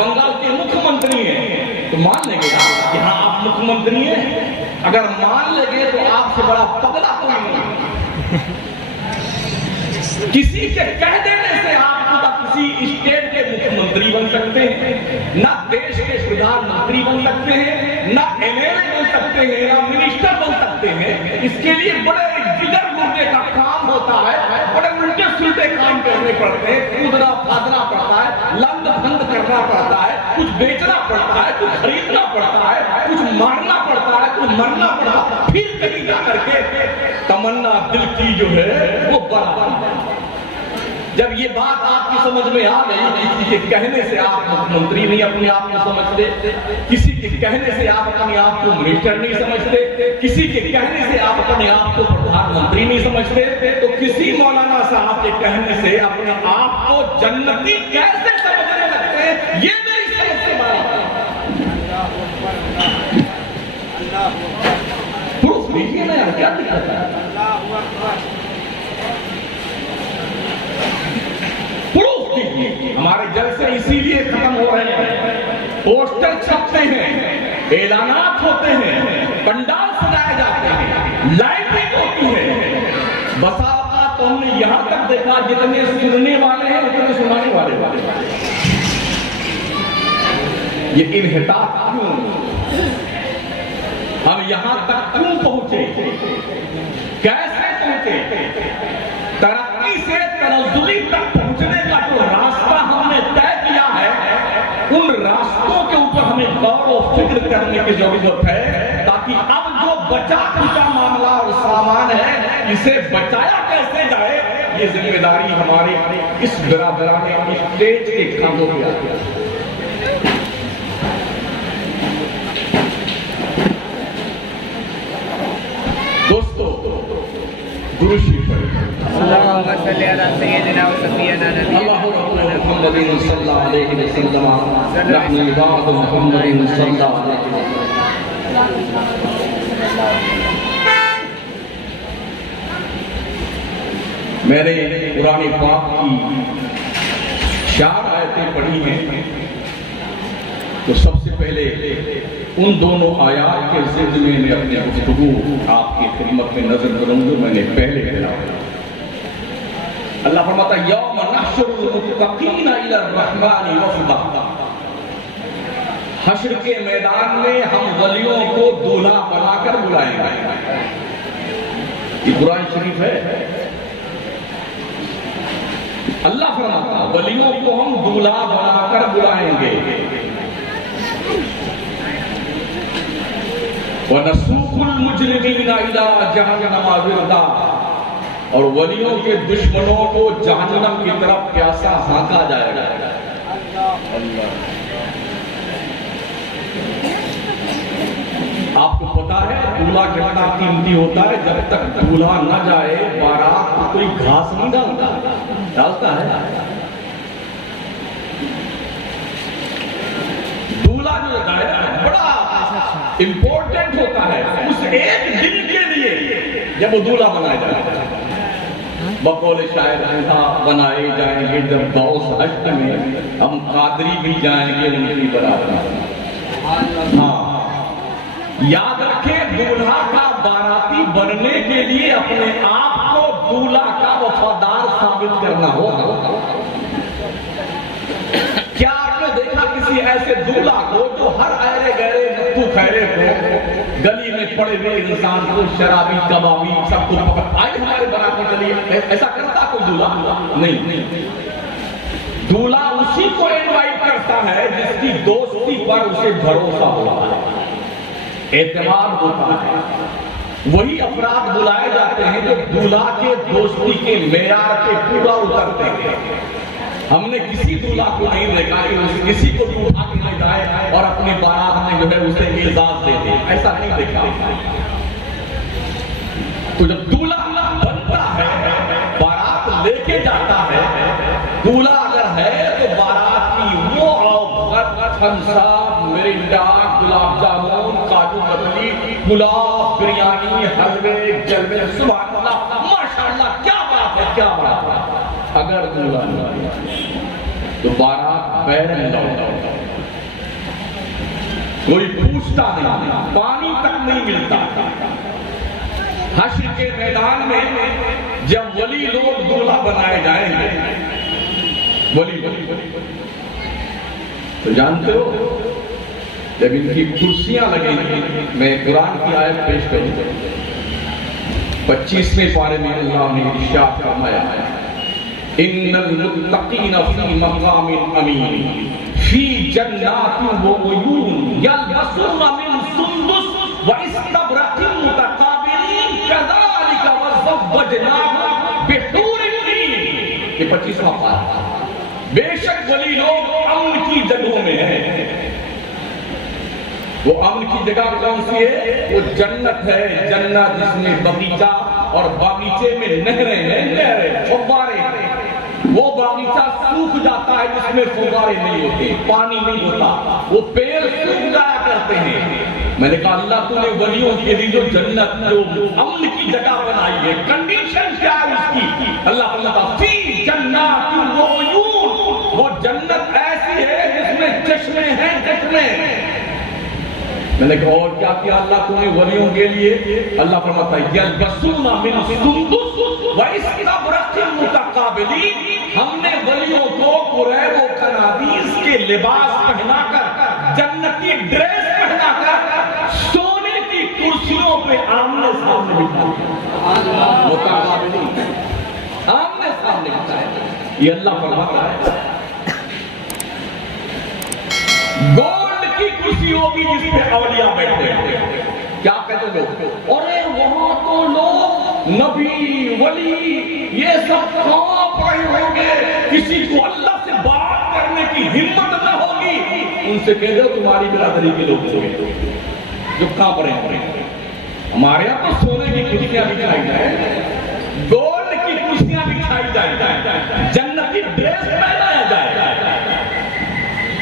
بنگال کے مکھ منتری ہیں تو مان لیں گے یہاں آپ مکھ منتری ہیں؟ اگر مان لیں گے تو آپ سے بڑا پگلا کوئی نہیں۔ کسی کے کہہ دینے سے آپ خود کسی اسٹیٹ کے مکھ منتری بن سکتے ہیں، نہ دیش کے پردھان منتری بن سکتے ہیں، نہ ایم ایل اے بن سکتے ہیں، نہ منسٹر بن سکتے ہیں۔ اس کے لیے بڑے جگر گردے کا کام ہوتا ہے، بڑے الٹے سلٹے کام کرنے پڑتے ہیں، کودنا پھادنا پڑتا ہے، لند بھند کرنا پڑتا ہے، کچھ بیچنا پڑتا ہے، کچھ خریدنا پڑتا ہے، کچھ مارنا پڑتا ہے، کچھ مرنا پڑتا ہے، پھر کہیں جا کر کے تمنا دل کی جو ہے وہ بڑا۔ جب یہ بات آپ کی سمجھ میں آ گئی، کسی کے کہنے سے آپ مکھ منتری نہیں اپنے آپ کو سمجھتے، کسی کے کہنے سے آپ اپنے آپ کو منسٹر نہیں سمجھتے، کسی کے کہنے سے آپ اپنے آپ کو پردھان منتری نہیں سمجھتے، تو کسی مولانا صاحب کے کہنے سے اپنے آپ کو جنتی کیسے سمجھنے لگتے ہیں؟ یہ میری سمجھ سے بات ہے۔ پروف دیجیے نا یار، کیا دقت ہے؟ ہمارے جلسے اسی لیے ختم ہو رہے ہیں، پوسٹر چھپتے ہیں، اعلانات ہوتے ہیں، پنڈال سجائے جاتے ہیں، لائٹنگ ہوتی ہے، بس اوقات تو ہم نے یہاں تک دیکھا جتنے سننے والے ہیں اتنے سنانے والے۔ یہ انحطاط کیوں؟ ہم یہاں تک کیوں پہنچے؟ کیسے پہنچے؟ ترقی سے تنزلی تک پہنچنے کا جو راستہ ہم نے طے کیا ہے، ان راستوں کے اوپر ہمیں غور و فکر کرنے کی ضرورت ہے، تاکہ اب جو بچا کھچا معاملہ اور سامان ہے اسے بچایا کیسے جائے، یہ ذمہ داری ہمارے اس برادران اسٹیج کے کاموں پہ آتی ہے۔ دوستو، درود شریف اللہم صلی علی سیدنا و سفینا اللہ محمد صلی اللہ علیہ وسلم نحن عباد محمد صلی اللہ علیہ وسلم۔ میں نے قرآن پاک کی 4 آیتیں پڑھی ہیں، تو سب سے پہلے ان دونوں آیات کے ذریعے میں اپنے گفتگو آپ کی خدمت میں نظر کروں جو میں نے پہلے کہا۔ اللہ فرماتا ہے یوم نحشر المتقین الی الرحمن وفدا، حشر کے میدان میں ہم ولیوں کو دولہا بنا کر بلائیں گے۔ یہ قرآن شریف ہے۔ اللہ فرماتا ہے ولیوں کو ہم دولہا بنا کر بلائیں گے۔ وَنَسُوقُ الْمُجْرِمِينَ إِلَىٰ جَهَنَّمَ وِرْدًا، اور ولیوں کے دشمنوں کو جہنم کی طرف پیاسا ہانکا جائے گا۔ آپ کو پتا ہے دولہا کتنا قیمتی ہوتا ہے؟ جب تک دولہا نہ جائے بارات کو کوئی گھاس نہیں ڈالتا ہے۔ دولہا جو ہے بڑا امپورٹنٹ ہوتا ہے، اس ایک دن کے لیے جب وہ دولہا بنایا جائے۔ بقول شاعر دولہا بنائے جائیں گے جب باؤس حشت میں، ہم قادری بھی جائیں گے ان کی برات میں۔ ہاں یاد رکھیں، دولہا کا باراتی بننے کے لیے اپنے آپ کو دولہا کا وفادار ثابت کرنا ہوگا۔ کیا آپ نے دیکھا کسی ایسے دولہا کو جو ہر ایرے گہرے نتو خیرے کو، گلی میں پڑے ہوئے انسان کو، شرابی کبابی سب کو پکڑ آئی ہمارے براتی کے لیے، ایسا کرتا کوئی دولہا؟ نہیں۔ دولہا اسی کو انوائٹ کرتا ہے جس کی دوستی پر اسے بھروسہ ہوتا ہے، اعتماد ہوتا ہے۔ وہی افراد بلائے جاتے ہیں جو دولہا کے دوستی کے معیار پہ پورا اترتے ہیں۔ ہم نے کسی دولہا کو نہیں دیکھا کہ کسی کو اٹھا کے لے جائے اور اپنی بارات میں جو ہے اسے اعزاز دے دے، ایسا نہیں دیکھا۔ تو جب دولہا بنتا ہے، بارات لے کے جاتا ہے، دولہا اگر ہے تو بارات کی وہ ہمسا مرنڈا، گلاب جامن، کاجو کتلی، پلاؤ، بریانی، حلوے، جلوے، سبحان اللہ، ماشاءاللہ، کیا بات ہے، کیا بات ہے۔ اگر دولہا نہیں تو بارات بیر لوٹ کوئی پوچھتا نہیں، پانی تک نہیں ملتا۔ حشر کے میدان میں جب ولی لوگ دولہا بنائے جائیں گے، ولی تو جانتے ہو جب ان کی کرسیاں لگیں گی، میں قرآن کی آیت پیش کروں، 25ویں پارے میں اللہ نے ارشاد فرمایا ہے، ان المتقین فی مقام امین فی جنات و عیون یلبسون من سندس و استبرق متقابلین کذالک وزوجناہم بحور عین۔ یہ 25واں پارہ۔ بے شک ولی لوگ امن کی جگہوں میں ہیں۔ وہ امن کی جگہ کون سی ہے؟ وہ جنت ہے، جنت جس میں باغیچہ اور باغیچے میں نہریں ہیں، نہریں، فوارے ہیں۔ وہ باغیچہ سوکھ جاتا ہے جس میں فوارے نہیں ہوتے، پانی نہیں ہوتا، وہ پیڑ سوکھ جایا کرتے ہیں۔ میں نے کہا اللہ تو نے ولیوں کے لیے جو جنت، جو امن کی جگہ بنائی ہے، کنڈیشن کیا ہے اس کی؟ اللہ تعالیٰ فی جنات و عیون، وہ جنت ایسی ہے جس میں چشمے ہیں، چشمے۔ میں نے کہا اور کیا کیا اللہ تو نے ولیوں کے لیے؟ اللہ فرماتا ہے یلبسون من سندس و استبرق متقابلین، ہم نے ولیوں کو قریب و قنادیس کے لباس پہنا کر، جنتی ڈریس پہنا کر، سونے کی کرسیوں پہ آمنے سامنے بٹھایا، متقابلین، آمنے سامنے بٹھایا۔ یہ اللہ فرماتا ہے گولڈ کی کرسی ہوگی جس پہ اولیاء بیٹھتے ہیں۔ کیا کہتے لوگ؟ ارے وہاں تو لوگ نبی ولی یہ سب کانپ رہے ہوں گے، کسی کو اللہ سے بات کرنے کی ہمت نہ ہوگی۔ ان سے کہہ دو تمہاری برادری کے لوگ جو کانپ رہے ہیں۔ ہمارے یہاں تو سونے کی کرسیاں بچھائی جائیں، گولڈ کی کرسیاں بچھائی جائیں، جنتی ڈریس پہنایا جائے،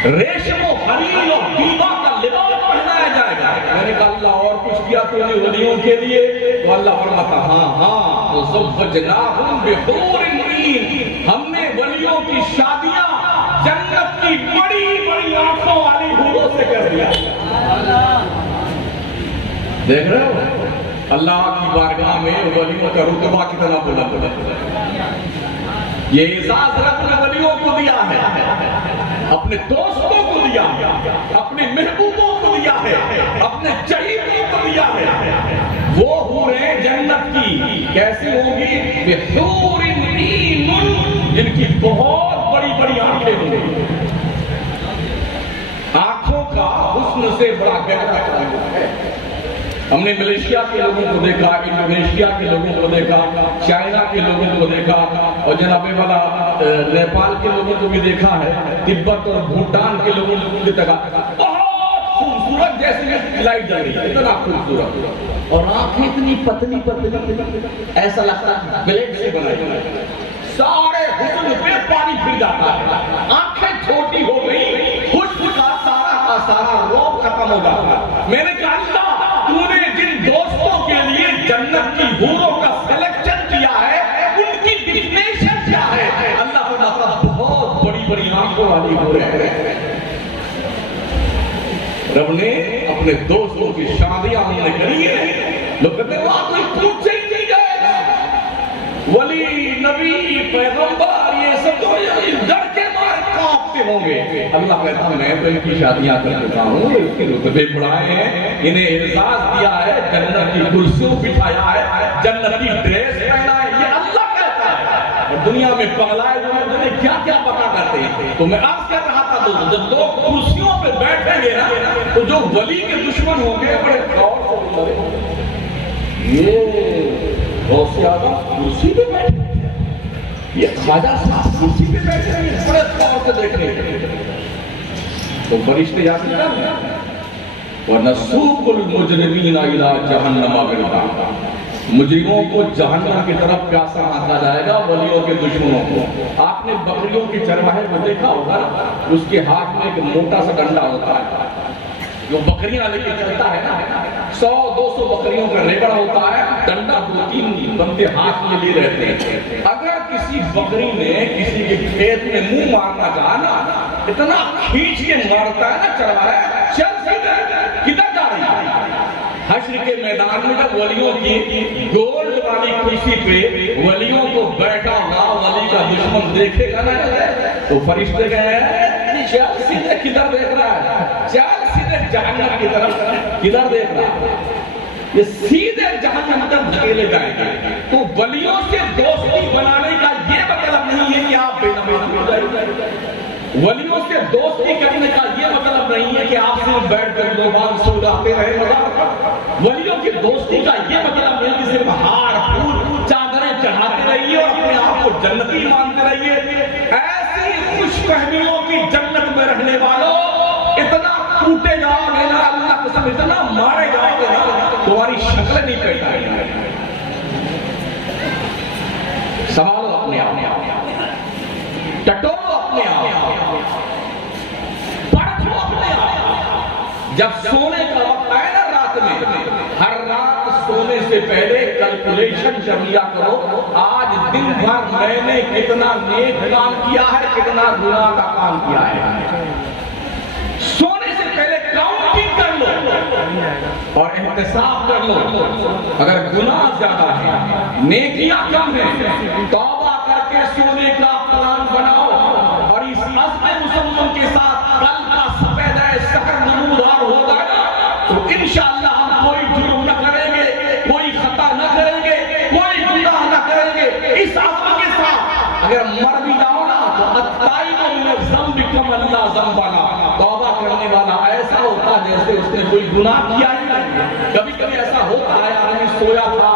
ریشم و حریر و دیبا کا لباس پہنایا جائے گا۔ میں نے کہا اللہ اور کچھ کیا تو نے ولیوں کے لیے؟ تو اللہ فرماتا ہاں وزوجناہم بحور عین، ہم نے ولیوں کی شادیاں جنت کی بڑی بڑی آنکھوں والی حوروں سے کر دیا۔ دیکھ رہے ہو اللہ کی بارگاہ میں ولیوں کا رتبہ کتنا بلند ہے۔ یہ اعزاز رب نے ولیوں کو دیا ہے، اپنے دوستوں کو دیا ہے، اپنے محبوبوں کو دیا ہے، اپنے چہیتوں کو دیا ہے۔ وہ حوریں جنت کی کیسی ہوں گی؟ بحور عین، جن کی بہت بڑی بڑی آنکھیں ہوں گی۔ آنکھوں کا حسن سے بڑا گہرا تعلق ہے۔ ہم نے ملیشیا کے لوگوں کو دیکھا، انڈونیشیا کے لوگوں کو دیکھا، چائنا کے لوگوں کو دیکھا، اور جناب والا نیپال کے لوگوں کو بھی دیکھا ہے، تبت اور بھوٹان کے لوگوں کو بھی دیکھا۔ بہت خوبصورت، جیسے لائٹ جل رہی ہے، اتنا خوبصورت، اور آنکھیں اتنی پتلی پتلی، ایسا لگتا ہے بلیڈ سے بنائی، سارے حسن پہ پانی پھر جاتا ہے۔ آنکھیں چھوٹی ہو گئی، حسن کا سارا روب ختم ہو جاتا۔ میں نے کہا اللہ تو نے جن دوستوں کے لیے جنت کی حوروں کا سلیکشن کیا ہے، ان کی ڈیفینیشن کیا ہے؟ اللہ تعالیٰ بہت بڑی بڑی آنکھوں والی حوریں ہیں۔ رب نے اپنے دوستوں کی شادیاں ہم نے کری ہے، لوگ کہتے ہیں وہاں کوئی پوچھے ہی نہیں جائے گا، ولی نبی پیغمبر یہ سب تو ڈر کے مارے کانپتے ہوں گے۔ اللہ کہتا میں تو ان کی شادیاں کر دیتا ہوں، اس کے رتبے بڑھائے ہیں، انہیں اعزاز دیا ہے، جنت کی کرسیوں بٹھایا ہے، جنتی ڈریس پہنا ہے، یہ اللہ کہتا ہے۔ اور دنیا میں پگلائے ہوئے کیا کیا پتا کرتے ہیں۔ تو میں عرض کر رہا تھا دوستو، جب لوگ کرسیوں پہ بیٹھیں گے نا تو جو ولی کے دشمن ہوں گے بڑے غور سے بولیں گے، یہ غوث اعظم کرسی پہ بیٹھے، یہ خواجہ صاحب کرسی پہ بیٹھے ہیں، بڑے غور سے دیکھنے کے تو فرشتے جا کے کہتے ہیں وَنَسُوقُ الْمُجْرِمِينَ إِلَىٰ جَهَنَّمَ وِرْدًا، مجرموں کو جہنم کی طرف پیاسا آتا جائے گا، ولیوں کے دشمنوں کو۔ آپ نے بکریوں کے چرواہے کو دیکھا ہوگا، اس کے ہاتھ میں ایک موٹا سا ڈنڈا ہوتا ہے، جو بکریاں لے کے چلتا ہے نا، 100-200 بکریوں کا ریکڑا ہوتا ہے، ڈنڈا 2-3 بندے ہاتھ میں لیے رہتے ہیں۔ اگر کسی بکری نے کسی کے کھیت میں منہ مارنا چاہا نا، اتنا کھینچ کے مارتا ہے نا چرواہے، چل کدھر جا رہی ہے؟ حشر کے میدان میں جب ولیوں کی گولڈ والی کرسی پہ ولیوں کو بیٹھا ہوا ولی کا دشمن دیکھے گا نا تو فرشتے گئے چل سیدھے کدھر دیکھ رہا ہے؟ چل سیدھے جہنم کی طرف کدھر دیکھ رہا ہے؟ یہ سیدھے جہنم تک دھکیلے جائیں گے. تو ولیوں سے دوستی بنانے کا یہ مطلب نہیں ہے کہ آپ بے نماز ہو جائیں. ولیوں سے دوستی کرنے کا یہ مطلب نہیں ہے کہ آپ صرف بیٹھ کر زبان سولاتے رہے مگر ولیوں کی دوستی کا یہ مطلب نہیں کہ صرف ہار پھول چادریں چڑھاتے رہیے اور اپنے آپ کو جنتی مانتے رہیے. ایسی خوش فہمیوں کی جنت میں رہنے والوں اتنا ٹوٹے جاؤ گے نا اللہ قسم اتنا مارے جاؤ گے نا تمہاری شکل نہیں پہچانے گی. سنبھالو اپنے آپ, ٹٹولو اپنے آپ, پرکھو اپنے آپ. جب سونے کا وقت آئے نا رات میں, ہر رات سونے سے پہلے کیلکولیشن کر لیا کرو آج دن بھر میں نے کتنا نیک کام کیا ہے, کتنا گناہ کا کام کیا ہے. سونے سے پہلے کاؤنٹنگ کر لو اور احتساب کر لو. اگر گناہ زیادہ ہے نیکیاں کم ہیں توبہ کر کے سونے کا پلان بناؤ اور اس عزم مسلم کے ساتھ کل کا سفید سحر نمودار ہوگا تو انشاءاللہ ہم کوئی جرم نہ کریں گے, کوئی خطا نہ کریں گے, کوئی گناہ نہ کریں گے. اس عزم کے ساتھ اگر مر بھی جاؤ نا تو التائب من الذنب کمن لا ذنب له. توبہ کرنے والا ایسا ہوتا جیسے اس نے کوئی گناہ کیا ہی نہیں. کبھی کبھی ایسا ہوتا ہے آدمی سویا تھا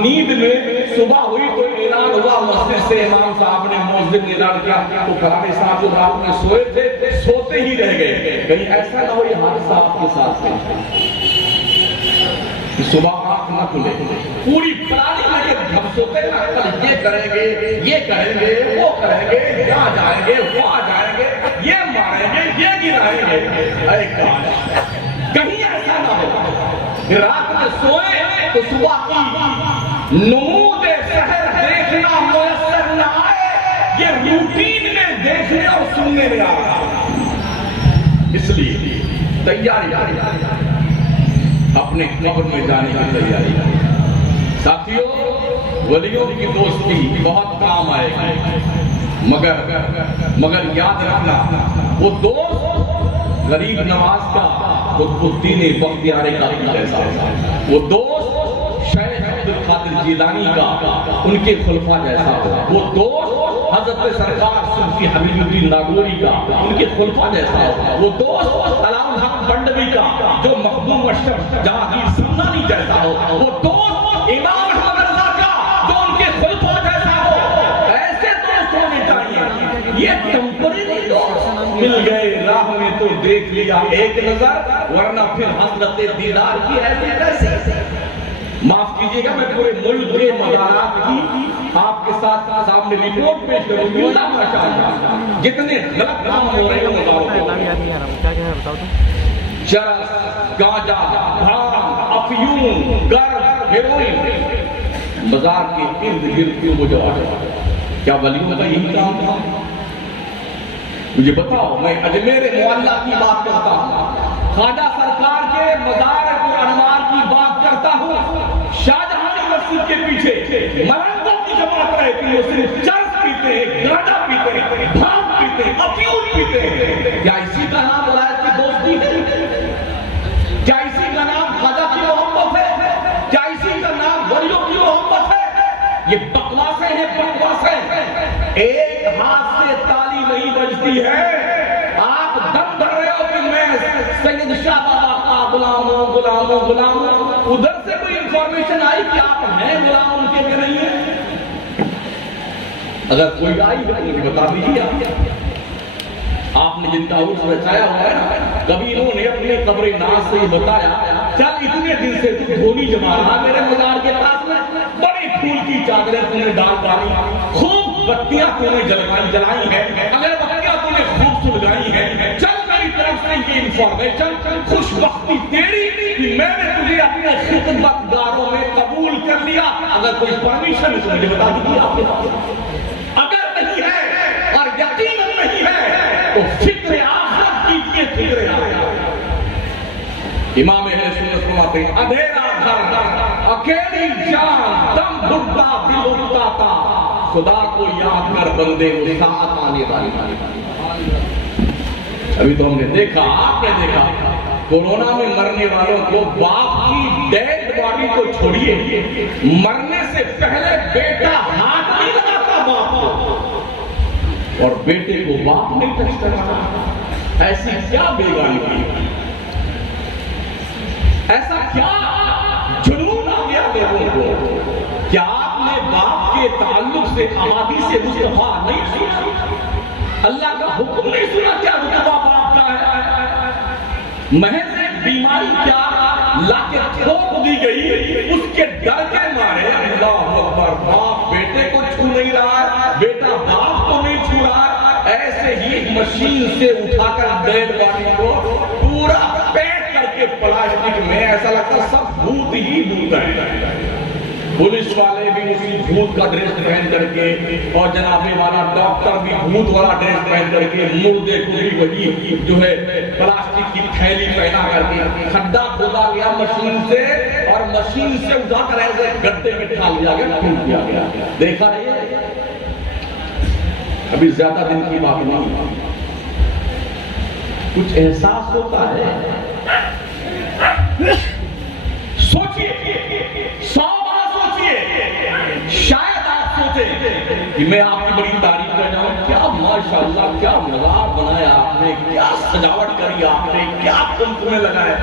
نیند میں صبح ہوئی تو اعلان ہوا مسجد سے امام صاحب نے مؤذن نے اعلان کیا تو قرآن صاحب جو رات میں سوئے تھے سوتے ہی رہ گئے. کہیں ایسا نہ ہو یہ حادثہ آپ کے ساتھ صبح آنکھ نہ کھلے پوری پرانی لگے ہم سوتے نا کل یہ کریں گے, یہ کریں گے, وہ کریں گے, یہاں جائیں گے, وہاں جائیں گے, یہ ماریں گے, یہ گرائیں گے. اے کہیں ایسا نہ ہو رات میں سوئے تو صبح کی نمود سحر دیکھنا میسر نہ آئے. یہ روٹین میں دیکھنے اور سننے میں آ رہا. اس لیے تیاری اپنے قبر میں جانے کی تیاری. ساتھیوں ولیوں کی دوستی بہت کام آئے گی مگر یاد رکھنا وہ دوست غریب نواز کا قطب الدین بختیار کاکی جیسا, وہ دوست شیخ عبد القادر جیلانی کا ان کے خلفاء جیسا ہو, وہ دوست حضرت سرکار صوفی حبیب الدین ناگوری کا ان کے خلفاء جیسا ہو, وہ دوست علاء الحق بنڈوی کا جو مخدوم اشرف جہانگیر سمنانی جیسا ہو, وہ دوست امام احمد رضا کا جو ان کے خلفاء جیسا ہو. ایسے دوست ہونے چاہیے. یہ ٹیمپریری دوست مل گئے راہ میں تو دیکھ لیا ایک نظر ورنہ پھر حسرت دیدار کی ایسی کیسے. معاف کیجئے گا میں پورے ملک کے مزارات کی آپ کے ساتھ سامنے رپورٹ پیش کروں گی. ماشاءاللہ جتنے غلط کام ہو رہے ہیں مزاروں کو, چرس, گانجا, بھانگ, افیون, گرد, ہیروئن بازار کے ارد گرد کیوں مجھے کیا ولیوں کا یہی کام تھا؟ مجھے بتاؤ. میں اجمیر معلّہ کی بات کرتا ہوں, خواجہ سرکار کے مزار انوار کی بات کرتا ہوں, شاہجہاں مسجد کے پیچھے مرندوں کی جماعت رہتی ہے, صرف چرس پیتے ہیں, گانجا پیتے ہیں, بھانگ پیتے ہیں, افیون پیتے ہیں. کیا اسی کا نام ولایت کی دوستی ہے؟ کیا اسی کا نام خواجہ کی محبت ہے؟ کیا اسی کا نام ولیوں کی محبت ہے؟ یہ بکواسیں ہیں, بکواسیں. ایک ہاتھ سے تالی نہیں بجتی ہے. آپ دم دھر رہے ہو کہ میں سید شاہ بابا کا غلام ہوں, غلام ہوں, غلام ہوں. ادھر سے کوئی انفارمیشن آئی کہ آپ ہیں غلام ان کے کہ نہیں ہیں؟ اگر کوئی آئی تو مجھے بتا دیجیے. آپ نے جن کا عرص رچایا ہوا ہے نا, کبھی انہوں نے اپنے قبر ناز سے بتایا چل اتنے دن سے تو دھونی جما رہا میرے مزار کے پاس میں, بڑی پھول کی چادریں تم نے ڈال ڈالی, خوب بتیاں تم نے جلائی ہیں, اگر بتیاں تم نے خوب سلگائی ہیں, چل میری طرف سے یہ انفارمیشن خوش بختی تیری کہ میں نے تجھے اپنے خدمت گاروں میں قبول کر لیا. اگر کوئی پرمیشن ہے تو مجھے بتا دیجیے آپ کے پاس. اگر نہیں ہے اور یقیناً نہیں ہے تو فکر آخرت کیجیے, فکر آخرت. امام اہل سنت فرماتے ہیں اندھیرا گھر اکیلی جان دم گھٹتا دل اٹھتا خدا کو یاد کر بندے وہ ساتھ آنے والی. ابھی تو ہم نے دیکھا, آپ نے دیکھا, کورونا میں مرنے والوں کو باپ کی ڈیڈ باڈی کو چھوڑیے, مرنے سے پہلے بیٹا ہاتھ نہیں لگاتا باپ کو اور بیٹے کو باپ نہیں ٹچ کرتا. ایسی کیا بیگانی, ایسا کیا جنون آ گیا لوگوں کو؟ کیا آپ نے باپ کے تعلق سے احادیث مصطفیٰ نہیں سنا؟ اللہ کا حکم نہیں سنا؟ کیا رتبہ باپ کا ہے؟ محض ایک بیماری کیا لا کے تھوپ دی گئی, اس کے ڈر کے مارے اللہ اکبر, باپ بیٹے کو چھو نہیں رہا ہے, بیٹا باپ کو نہیں چھو رہا ہے. ایسے ہی مشین سے اٹھا کر ڈیڈ باڈی کو پورا پیک کر کے پلاسٹک میں, ایسا لگتا سب بھوت ہی بھوت ہے. پولیس والے بھی اسی بھوت کا ڈریس پہن کر کے اور جنابے والا ڈاکٹر بھی بھوت والا ڈریس پہن کر کے, مردے کو بھی وہی جو ہے پلاسٹک کی تھیلی پہنا کر کے, کھڈا کھودا گیا مشین سے اور مشین سے اٹھا کر ایسے گدے میں ڈال دیا گیا, پھینک دیا گیا. دیکھا یہ ابھی زیادہ دن کی بات نہیں, کچھ احساس ہوتا ہے. سوچئے, 100 بار سوچئے, شاید آپ سوچیں کہ میں آپ کی بڑی تعریف کر جاؤں, کیا ماشاءاللہ, کیا مزار بنایا آپ نے, کیا سجاوٹ کری آپ نے, کیا تمہیں لگایا.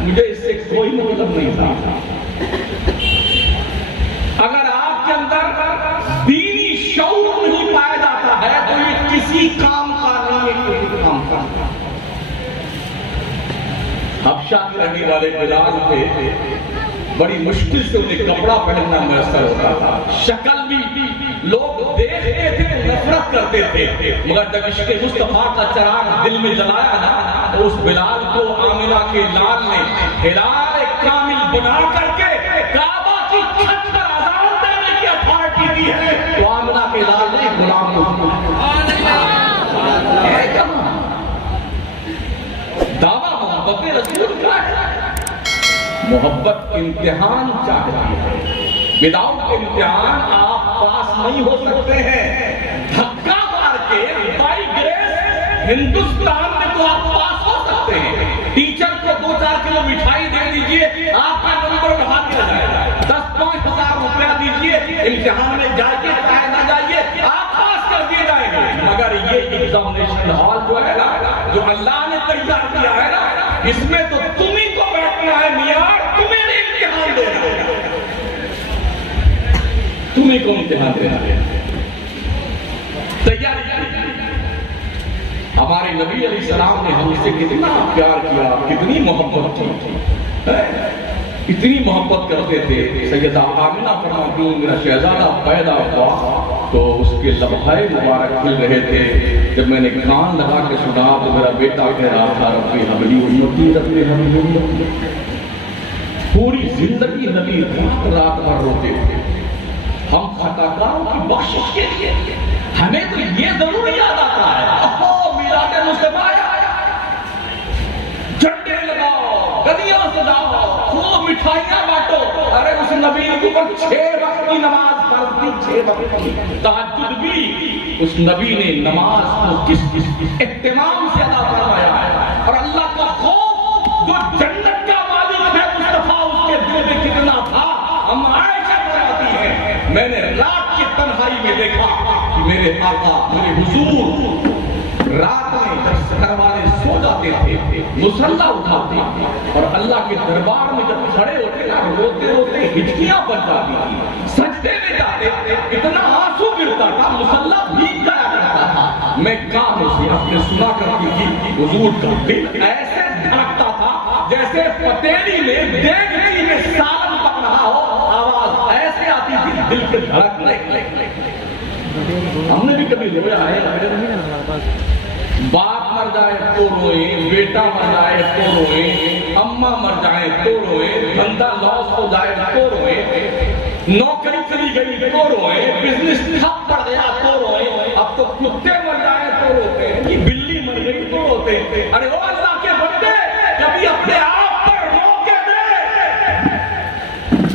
مجھے اس سے کوئی مطلب نہیں تھا. اگر آپ کے اندر دینی شعور نہیں پایا جاتا ہے تو یہ کسی کام کا نہیں ہے, کسی کام کا. حبشہ کے رہنے والے بلال پہ بڑی مشکل سے انہیں کپڑا پہننا میسر ہوتا تھا. شکل بھی لوگ دیکھتے تھے, نفرت کرتے تھے, مگر جب عشق مصطفیٰ کا چراغ دل میں جلایا نا تو اس بلال کو آمنہ کے لال نے ہلال کامل بنا کر کے کعبہ کی چھت پر اذان دینے کی اتھارٹی دی ہے. تو آمنہ کے لال نے غلام کو دعویٰ محبت رسول کا ہے. محبت امتحان چاہتی ہے. وداؤٹ امتحان آپ پاس نہیں ہو سکتے ہیں. دھکا مار کے بائی گریس ہندوستان میں تو آپ پاس ہو سکتے ہیں. ٹیچر کو 2-4 کلو مٹھائی دے دیجئے, آپ کا نمبر بڑھا دیا جائے گا. 10-5 ہزار روپیہ دیجئے, امتحان میں جائیے چاہے نہ جائیے, آپ پاس کر دیے جائیں گے. مگر یہ ایگزامینیشن ہال جو ہے نا, جو اللہ نے تیار کیا ہے نا, اس میں تو تمہیں کو بیٹھنا ہے میاں, تمہیں نہیں امتحان دینا ہے, تمہیں کو امتحان دینا ہے. تیاری کی. ہمارے نبی علیہ السلام نے ہم سے کتنا پیار کیا, کتنی محبت کی, اتنی محبت کرتے تھے. سیدہ آمنہ فرماتی ہیں میرا شہزادہ پیدا ہوا تو اس کے لبھائے مبارک کھل رہے تھے. جب میں نے کان لگا کے سنا تو میرا بیٹا کہہ رہا تھا ربی حبلی امتی, ربی حبلی امتی. پوری زندگی نبی رات رات بھر روتے تھے. ہم خطاکاروں کی بخشش کے لیے ہمیں تو یہ ضرور یاد آتا ہے, میلاد مصطفیٰ آیا, جھنڈے لگاؤ, گدیاں سجاؤ, خوب مٹھائیاں بانٹو. ارے اس نبی نے 6 وقت کی نماز فرض کی, 6 وقت کی تہجد بھی اس نبی نے نماز کو کس اہتمام سے ادا فرمایا ہے. اور اللہ کا خوف جو جنت کا مالک ہے مصطفیٰ, اس کے دل میں کتنا تھا. ہم عائشہ فرماتی ہیں میں نے رات کی تنہائی میں دیکھا کہ میرے آقا, میرے حضور رات میں جب گھر والے سو جاتے تھے مصلی اٹھاتے اور اللہ کے دربار میں جب کھڑے ہوتے نا, روتے روتے ہچکیاں بن جاتی تھی. سجدے میں جاتے اتنا آنسو گرتا تھا, مصلی بھیگ جایا کرتا تھا. میں کانوں سے آپ نے سنا کرتی تھی حضور کا دل ایسے دھڑکتا تھا جیسے پتیلی میں دیگچی میں سالن پک رہا ہو, آواز ایسے آتی تھی دل کے دھڑکنے. ہم نے بھی کبھی رویا ہے, باپ مر جائے تو روئیں, بیٹا مر جائے تو روئیں, اماں مر جائے تو روئیں, بندہ لاس ہو جائے تو روئیں, نوکری چلی گئی تو روئیں, بزنس ٹھپ پڑ گیا تو روئیں, اب تو کتے مر جائے تو روتے, بلی مر گئی تو روتے. ارے او اللہ کے بندے, کبھی اپنے آپ پر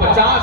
50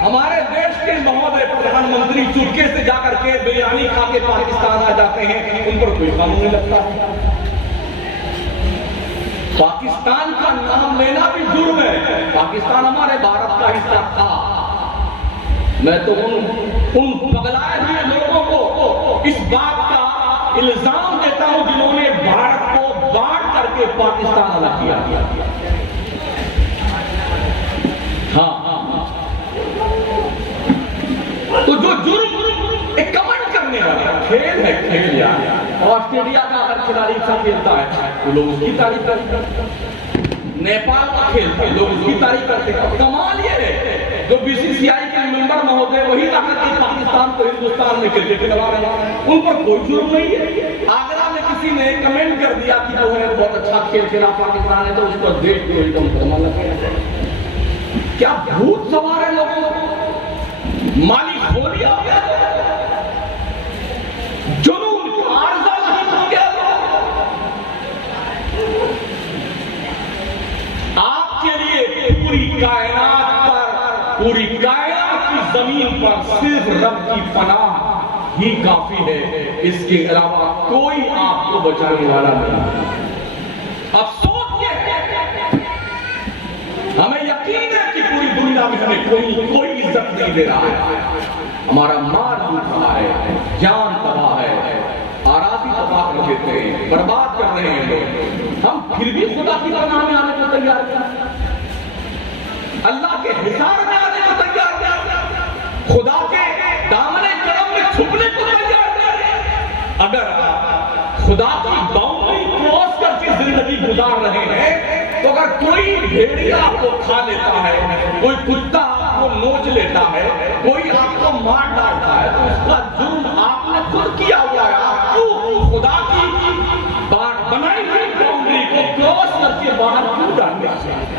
ہمارے دیش کے مہودے پردھان منتری چپکے سے جا کر کے بریانی کھا کے پاکستان آ جاتے ہیں، ان پر کوئی قانون نہیں لگتا۔ پاکستان کا نام لینا بھی جرم ہے۔ پاکستان ہمارے بھارت کا حصہ تھا۔ میں تو ان پگلائے ہوئے لوگوں کو اس بات کا الزام دیتا ہوں جنہوں نے بھارت کو بانٹ کر کے پاکستان الگ کیا۔ ہاں تو جو جرم ایک کمنٹ کرنے والا کھیل ہے، کھیل یار آسٹریلیا کا اگر کھلاڑی اچھا کھیلتا ہے تو لوگ اس کی تعریف کرتے ہیں، نیپال کا کھیلتے ہیں لوگ اس کی تعریف کرتے ہیں۔ کمال یہ ہے جو بی سی سی آئی کے ممبر مہودے وہی لا کر کے پاکستان کو ہندوستان میں کرکٹ کھلا رہے ہیں، ان پر کوئی جرم نہیں ہے۔ آگرہ میں کسی نے کمنٹ کر دیا کہ جو ہے بہت اچھا کھیل کھیلا پاکستان ہے تو اس کو دیکھ کے ایک دم کرنا لگے۔ کیا بھوت سوار ہے لوگوں کو؟ مالی کھولیا ہو گیا، جنون کا عارضہ نہیں ہو گیا۔ آپ کے لیے پوری کائنات کی زمین پر صرف رب کی پناہ ہی کافی ہے، اس کے علاوہ کوئی آپ کو بچانے والا نہیں۔ افسوس یہ ہے، ہمیں یقین ہے کہ پوری دنیا میں ہمیں کوئی عزت نہیں دے رہا ہے، ہمارا مال لوٹ رہا ہے، جان تباہ ہے، آراضی تباہ کر دیتے ہیں، برباد کر رہے ہیں لوگ، ہم پھر بھی خدا کی پناہ میں آنے کو تیار ہیں، اللہ کے حصار میں آنے کو تیار ہیں، خدا کے دامن کرم میں چھپنے کو تیار ہیں۔ اگر خدا کی باؤنڈری کراس کر کے زندگی گزار رہے ہیں تو اگر کوئی بھیڑیا آپ کو کھا لیتا ہے، کوئی کتا آپ کو نوچ لیتا ہے، کوئی آپ کو مار ڈالتا ہے تو اس کا جرم آپ نے خود کیا ہوا ہے۔ آپ کو خدا کی بنائی ہوئی باؤنڈری کو کراس کر کے باہر کیوں ڈالنا چاہیے؟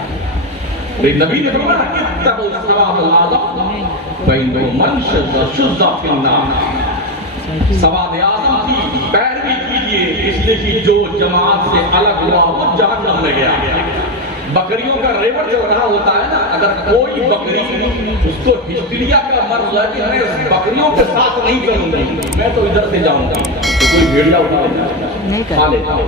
نبی نے فرمایا اتبعوا الصراط الاعظم فإنه من شذ في النار۔ سواد اعظم کی پیروی کیجیے، اس لیے کہ جو جماعت سے الگ ہوا وہ جہنم میں گیا۔ بکریوں کا ریوڑ چل رہا ہوتا ہے نا، اگر کوئی بکری اس کو ہسٹیریا کا مرض ہے کہ میں بکریوں کے ساتھ نہیں کروں گی، میں تو ادھر سے جاؤں گا، تو کوئی بھیڑیا اٹھا لیتا ہے، کھا لیتا ہے۔